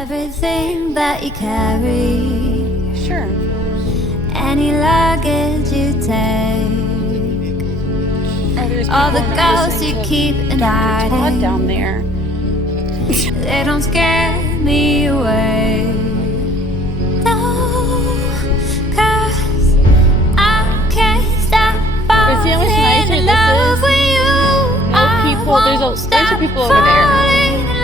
Everything that you carry, Sure. any luggage you take, all the ghosts you keep in Todd hiding, down there. they don't scare me away. No, 'cause I can't stop see how much falling nicer in this love is? with you. No people. There's a bunch of people over there. Falling in